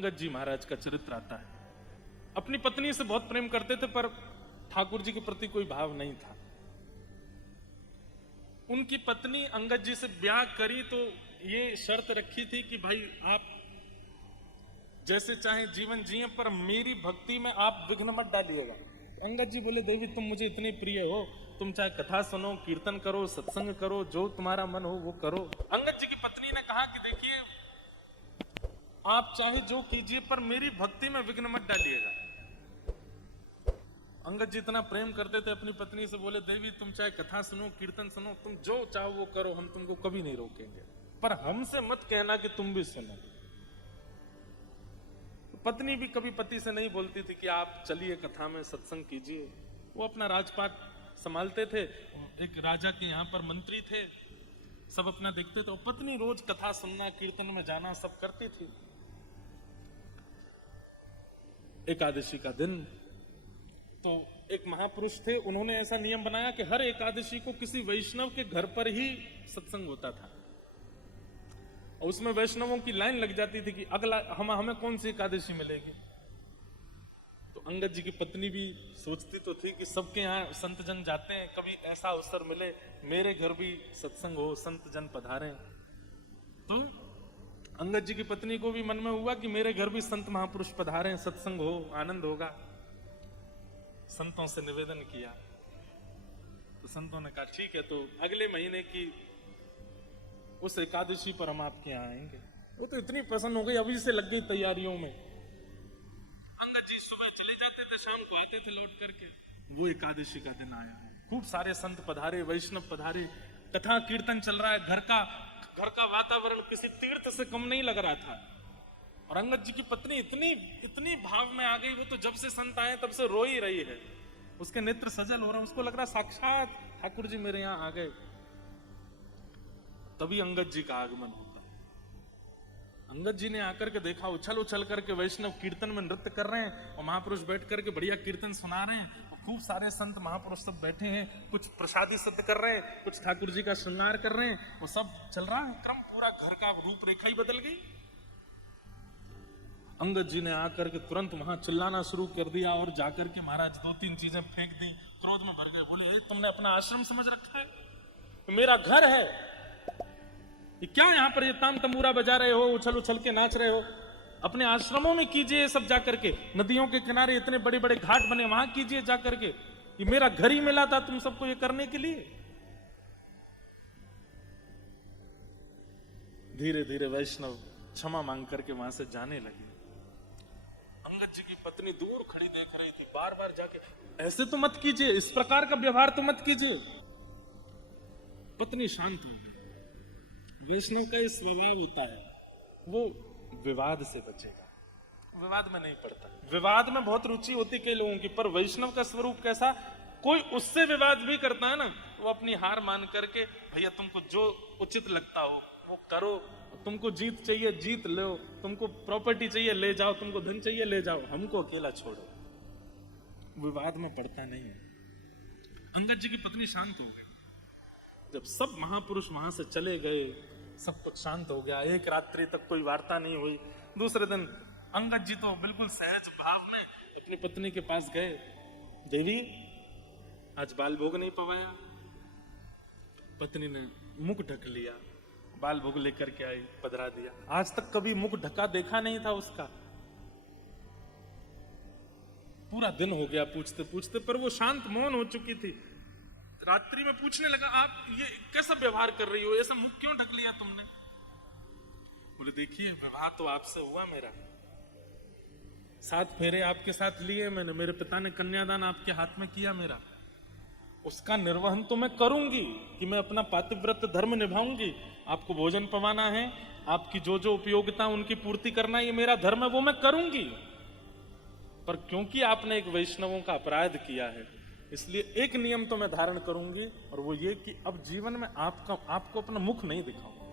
अंगद जी महाराज का चरित्र आता है। अपनी पत्नी से बहुत प्रेम करते थे, पर ठाकुर जी के प्रति कोई भाव नहीं था। उनकी पत्नी अंगद जी से ब्याह करी तो ये शर्त रखी थी कि भाई आप जैसे चाहे जीवन जिए, पर मेरी भक्ति में आप विघ्न मत डालिएगा। अंगद जी बोले, देवी तुम मुझे इतनी प्रिय हो, तुम चाहे कथा सुनो, कीर्तन करो, सत्संग करो, जो तुम्हारा मन हो वो करो। अंगद जी की पत्नी ने कहा कि देखिए आप चाहे जो कीजिए, पर मेरी भक्ति में विघ्न मत डालिएगा। अंगद जी इतना प्रेम करते थे अपनी पत्नी से, बोले देवी तुम चाहे कथा सुनो, कीर्तन सुनो, तुम जो चाहो वो करो, हम तुमको कभी नहीं रोकेंगे, पर हमसे मत कहना कि तुम भी सुनो। पत्नी भी कभी पति से नहीं बोलती थी कि आप चलिए कथा में सत्संग कीजिए। वो अपना राजपाट संभालते थे, एक राजा के यहाँ पर मंत्री थे, सब अपना देखते थे, और पत्नी रोज कथा सुनना, कीर्तन में जाना सब करती थी। एकादशी का दिन तो एक महापुरुष थे, उन्होंने ऐसा नियम बनाया कि हर एकादशी को किसी वैष्णव के घर पर ही सत्संग होता था, और उसमें वैष्णवों की लाइन लग जाती थी कि अगला हमें कौन सी एकादशी मिलेगी। तो अंगद जी की पत्नी भी सोचती तो थी कि सबके यहाँ संत जन जाते हैं, कभी ऐसा अवसर मिले मेरे घर भी सत्संग हो, संत जन पधारें। तो अंगद जी की पत्नी को भी मन में हुआ कि मेरे घर भी संत महापुरुष पधारें, सत्संग हो, आनंद होगा। संतों से निवेदन किया तो संतों ने कहा ठीक है, तो अगले महीने की उस एकादशी पर हम आपके यहाँ आएंगे। वो तो इतनी प्रसन्न हो गई, अभी से लग गई तैयारियों में। अंगद जी सुबह चले जाते थे, शाम को आते थे लौट करके। वो एकादशी का दिन आया, खूब सारे संत पधारे, वैष्णव पधारे, कथा कीर्तन चल रहा है, घर का वातावरण किसी तीर्थ से कम नहीं लग रहा था। और अंगद जी की पत्नी इतनी भाव में आ गई, वो तो जब से संत आए तब से रो ही रही है, उसके नेत्र सजल हो रहे हैं, उसको लग रहा साक्षात ठाकुर जी मेरे यहाँ आ गए। तभी अंगद जी का आगमन होता है। अंगद जी ने आकर के देखा, उछल उछल करके वैष्णव कीर्तन में नृत्य कर रहे हैं, और महापुरुष बैठ करके बढ़िया कीर्तन सुना रहे हैं। खूब सारे संत महापुरुष सब बैठे हैं, कुछ प्रसादी सिद्ध कर रहे हैं, कुछ ठाकुर जी का श्रृंगार कर रहे हैं, वो सब चल रहा है क्रम। पूरा घर का रूपरेखा ही बदल गई। अंगद जी ने आकर के तुरंत वहां चिल्लाना शुरू कर दिया, और जाकर के महाराज 2-3 चीजें फेंक दी, क्रोध में भर गए। बोले तुमने अपना आश्रम समझ रखा है, मेरा घर है, ये क्या यहाँ पर ये ताम तंबूरा बजा रहे हो, उछल उछल के नाच रहे हो? अपने आश्रमों में कीजिए सब जाकर के, नदियों के किनारे इतने बड़े बड़े घाट बने, वहां कीजिए जाकर के। ये मेरा घर ही मिला था तुम सबको ये करने के लिए। धीरे धीरे वैष्णव क्षमा मांग करके वहां से जाने लगे। अंगद जी की पत्नी दूर खड़ी देख रही थी, बार बार जाके, ऐसे तो मत कीजिए, इस प्रकार का व्यवहार तो मत कीजिए। पत्नी शांत हो गई। वैष्णव का ये स्वभाव होता है, वो विवाद से बचेगा, विवाद में नहीं पड़ता। विवाद में बहुत रुचि होती कई लोगों की, पर वैष्णव का स्वरूप कैसा, कोई उससे विवाद भी करता है ना, वो अपनी हार मान करके, भैया तुमको जो उचित लगता हो वो करो, तुमको जीत चाहिए जीत लो, तुमको प्रॉपर्टी चाहिए ले जाओ, तुमको धन चाहिए ले जाओ, हमको अकेला छोड़ो। विवाद में पड़ता नहीं है। अंगद जी की पत्नी शांत हो गई। जब सब महापुरुष वहां से चले गए, सब कुछ शांत हो गया, एक रात्रि तक कोई वार्ता नहीं हुई। दूसरे दिन अंगद जी तो बिल्कुल सहज भाव में अपनी पत्नी के पास गए। देवी आज बाल भोग नहीं पवाया। पत्नी ने मुख ढक लिया, बाल भोग लेकर के आई, पधरा दिया। आज तक कभी मुख ढका देखा नहीं था उसका। पूरा दिन हो गया पूछते पूछते, पर वो शांत मौन हो चुकी थी। रात्रि में पूछने लगा, आप ये कैसा व्यवहार कर रही हो, ऐसा मुख क्यों ढक लिया तुमने? बोले देखिए विवाह तो आपसे हुआ मेरा, 7 फेरे आपके साथ लिए मैंने, मेरे पिता ने कन्यादान आपके हाथ में किया मेरा, उसका निर्वहन तो मैं करूंगी कि मैं अपना पातिव्रत धर्म निभाऊंगी। आपको भोजन पवाना है, आपकी जो जो उपयोगिता उनकी पूर्ति करना, ये मेरा धर्म है, वो मैं करूंगी। पर क्योंकि आपने एक वैष्णवों का अपराध किया है, इसलिए एक नियम तो मैं धारण करूंगी, और वो ये कि अब जीवन में आपको अपना मुख नहीं दिखाऊंगा।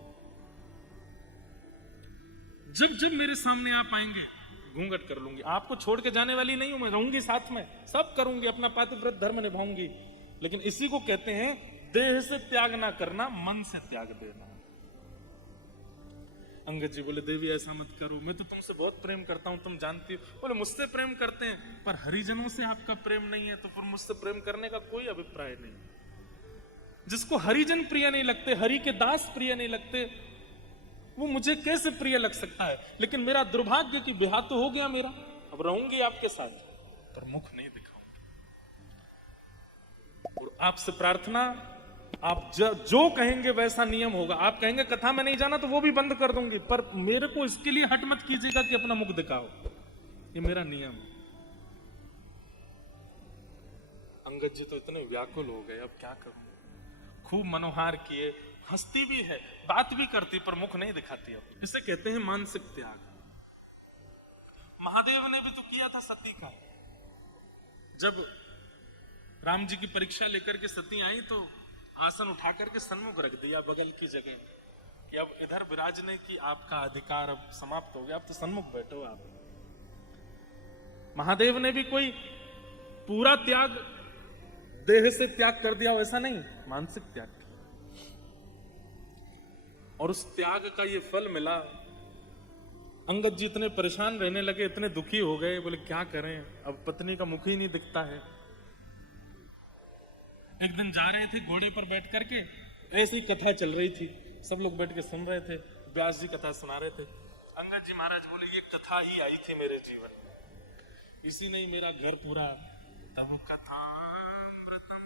जब जब मेरे सामने आप आएंगे घूंघट कर लूंगी, आपको छोड़ के जाने वाली नहीं हूं, मैं रहूंगी साथ में, सब करूंगी, अपना पातिव्रत धर्म निभाऊंगी। लेकिन इसी को कहते हैं देह से त्याग ना करना, मन से त्याग देना। अंगद जी बोले देवी ऐसा मत करो, मैं तो तुमसे बहुत प्रेम करता हूं, तुम जानती हो। बोले मुझसे प्रेम करते हैं पर हरिजनों से आपका प्रेम नहीं है, तो फिर मुझसे प्रेम करने का कोई अभिप्राय नहीं। जिसको हरिजन प्रिय नहीं लगते, हरि के दास प्रिय नहीं लगते, वो मुझे कैसे प्रिय लग सकता है। लेकिन मेरा दुर्भाग्य कि ब्याह तो हो गया मेरा, अब रहूंगी आपके साथ पर मुख नहीं दिखाऊंगी। और आपसे प्रार्थना, आप जो कहेंगे वैसा नियम होगा। आप कहेंगे कथा में नहीं जाना तो वो भी बंद कर दूंगी, पर मेरे को इसके लिए हट मत कीजिएगा कि अपना मुख दिखाओ, ये मेरा नियम है। अंगद जी तो इतने व्याकुल हो गए, अब क्या करूं। खूब मनोहार किए, हंसती भी है, बात भी करती, पर मुख नहीं दिखाती। अब इसे कहते हैं मानसिक त्याग। महादेव ने भी तो किया था सती का। जब राम जी की परीक्षा लेकर के सती आई तो आसन उठा करके सन्मुख रख दिया बगल की जगह, कि अब इधर विराजने की आपका अधिकार अब समाप्त हो गया, अब तो सन्मुख बैठो आप। महादेव ने भी कोई पूरा त्याग देह से त्याग कर दिया वैसा नहीं, मानसिक त्याग। और उस त्याग का ये फल मिला। अंगद जी इतने परेशान रहने लगे, इतने दुखी हो गए, बोले क्या करें, अब पत्नी का मुख ही नहीं दिखता है। एक दिन जा रहे थे घोड़े पर बैठ करके, ऐसी कथा चल रही थी, सब लोग बैठ के सुन रहे थे, व्यास जी कथा सुना रहे थे। अंगद जी महाराज बोले ये कथा ही आई थी मेरे जीवन, इसी ने ही मेरा घर पूरा। तब कथामृतम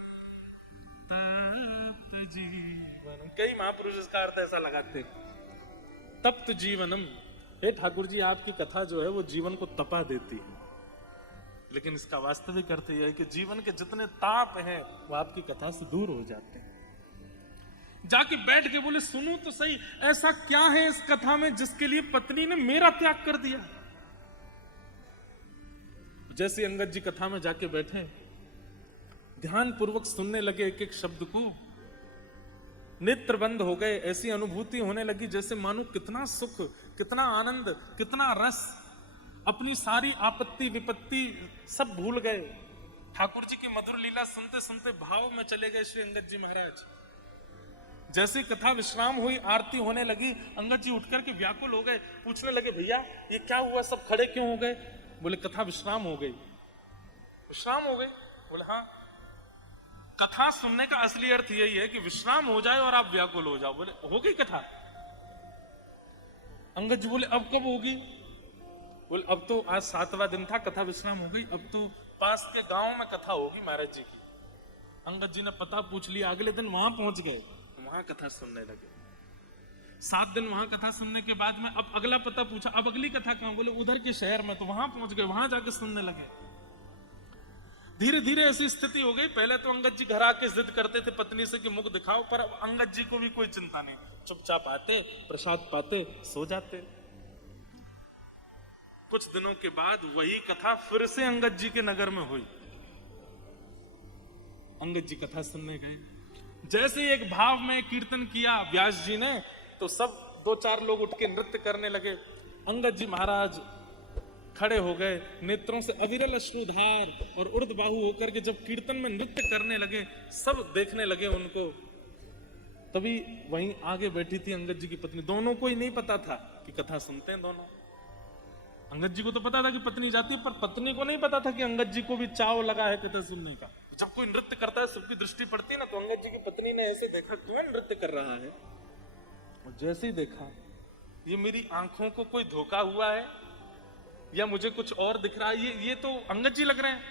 तप्त जीवनम, कई महापुरुष इसका अर्थ ऐसा लगाते, तप्त जीवनम। हे ठाकुर जी आपकी कथा जो है वो जीवन को तपा देती है, लेकिन इसका वास्तविक अर्थ यह है कि जीवन के जितने ताप हैं वो आपकी कथा से दूर हो जाते हैं। जाके बैठ के बोले सुनो तो सही, ऐसा क्या है इस कथा में जिसके लिए पत्नी ने मेरा त्याग कर दिया। जैसे अंगद जी कथा में जाके बैठे, ध्यान पूर्वक सुनने लगे एक एक शब्द को, नेत्र बंद हो गए, ऐसी अनुभूति होने लगी जैसे मानो कितना सुख, कितना आनंद, कितना रस, अपनी सारी आपत्ति विपत्ति सब भूल गए। ठाकुर जी की मधुर लीला सुनते सुनते भाव में चले गए श्री अंगद जी महाराज। जैसे कथा विश्राम हुई, आरती होने लगी, अंगद जी उठ करके व्याकुल हो गए, पूछने लगे भैया ये क्या हुआ, सब खड़े क्यों हो गए। बोले कथा विश्राम हो गई। विश्राम हो गई? बोले हाँ। कथा सुनने का असली अर्थ यही है कि विश्राम हो जाए और आप व्याकुल हो जाओ। बोले हो गई कथा? अंगद जी बोले अब कब होगी? बोले अब तो आज 7वां दिन था, कथा विश्राम हो गई, अब तो पास के गांव में कथा होगी महाराज जी की। अंगद जी ने पता पूछ लिया, अगले दिन वहां पहुंच गए, वहां कथा सुनने लगे। 7 दिन वहां कथा सुनने के बाद में अब अगला पता पूछा, अब अगली कथा कहां? बोले उधर के शहर में, तो वहां पहुंच गए, वहां जाके सुनने लगे। धीरे धीरे ऐसी स्थिति हो गई। पहले तो अंगद जी घर आके जिद करते थे पत्नी से कि मुख दिखाओ, पर अब अंगद जी को भी कोई चिंता नहीं, चुपचाप आते, प्रसाद पाते, सो जाते। कुछ दिनों के बाद वही कथा फिर से अंगद जी के नगर में हुई। अंगद जी कथा सुनने गए, जैसे एक भाव में कीर्तन किया व्यास जी ने, तो सब 2-4 लोग उठ के नृत्य करने लगे। अंगद जी महाराज खड़े हो गए, नेत्रों से अविरल अश्रुधार और ऊर्ध्वबाहु होकर के जब कीर्तन में नृत्य करने लगे, सब देखने लगे उनको। तभी वहीं आगे बैठी थी अंगद जी की पत्नी। दोनों को ही नहीं पता था कि कथा सुनते हैं दोनों। अंगद जी को तो पता था कि पत्नी जाती है, पर पत्नी को नहीं पता था कि अंगद जी को भी चाव लगा है कथा सुनने का। जब कोई नृत्य करता है सबकी दृष्टि पड़ती है ना, तो अंगद जी की पत्नी ने ऐसे देखा क्यों नृत्य कर रहा है, और जैसे ही देखा ये मेरी आंखों को कोई धोखा हुआ है या मुझे कुछ और दिख रहा है, ये तो अंगद जी लग रहे हैं।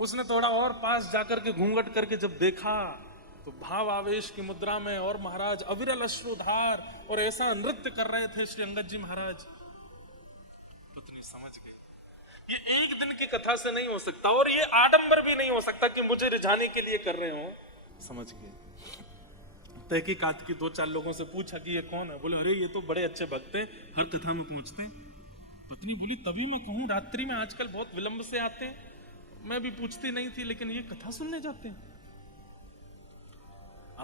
उसने थोड़ा और पास जाकर के घूंघट करके जब देखा तो भाव आवेश की मुद्रा में, और महाराज अविरल अश्रुधार और ऐसा नृत्य कर रहे थे श्री अंगद जी महाराज। पत्नी समझ गई ये एक दिन की कथा से नहीं हो सकता, और ये आडंबर भी नहीं हो सकता कि मुझे रिझाने के लिए कर रहे हो। समझ गए। तहकीकात की 2-4 लोगों से पूछा कि ये कौन है। बोले अरे ये तो बड़े अच्छे भक्त हैं, हर कथा में पहुंचते हैं। पत्नी बोली तभी मैं कहूं, रात्रि में आजकल बहुत विलंब से आते हैं, मैं भी पूछती नहीं थी, लेकिन ये कथा सुनने जाते हैं।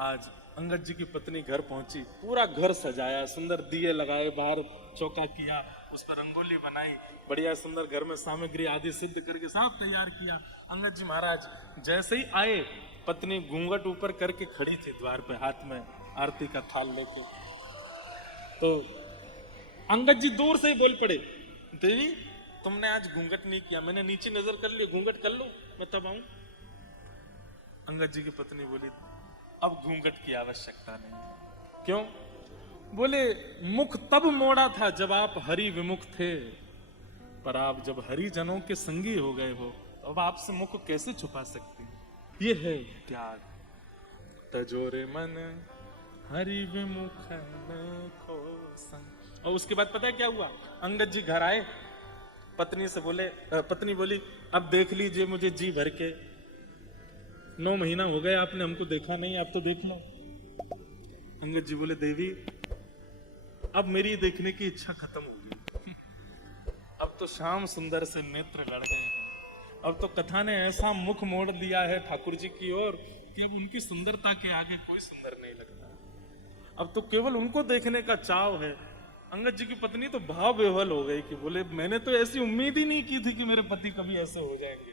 आज अंगद जी की पत्नी घर पहुंची, पूरा घर सजाया, सुंदर दिए लगाए, बाहर चौका किया, उस पर रंगोली बनाई, बढ़िया सुंदर घर में सामग्री आदि सिद्ध करके सब तैयार किया। अंगद जी महाराज जैसे ही आए, पत्नी घूंघट ऊपर करके खड़ी थी द्वार पे, हाथ में आरती का थाल लेके। तो अंगद जी दूर से ही बोल पड़े, देवी तुमने आज घूंघट नहीं किया, मैंने नीचे नजर कर लिया, घूंघट कर लो मैं तब आऊं। अंगद जी की पत्नी बोली, अब घूंघट की आवश्यकता नहीं। क्यों? बोले, मुख तब मोड़ा था जब आप हरि विमुख थे, पर आप जब हरिजनों के संगी हो गए हो, तो अब आपसे मुख कैसे छुपा सकते हैं? ये है त्याग। तजोरे मन हरि विमुख को संग। और उसके बाद पता है क्या हुआ? अंगद जी घर आए, पत्नी से बोले, पत्नी बोली, अब देख लीजिए मुझे जी भर के, 9 महीना हो गए आपने हमको देखा नहीं, आप तो देख लो। अंगद जी बोले, देवी अब मेरी देखने की इच्छा खत्म हो गई। अब तो श्याम सुंदर से नेत्र लड़ गए हैं। अब तो कथा ने ऐसा मुख मोड़ दिया है ठाकुर जी की ओर कि अब उनकी सुंदरता के आगे कोई सुंदर नहीं लगता। अब तो केवल उनको देखने का चाव है। अंगद जी की पत्नी तो भाव विह्वल हो गई कि बोले, मैंने तो ऐसी उम्मीद ही नहीं की थी कि मेरे पति कभी ऐसे हो जाएंगे।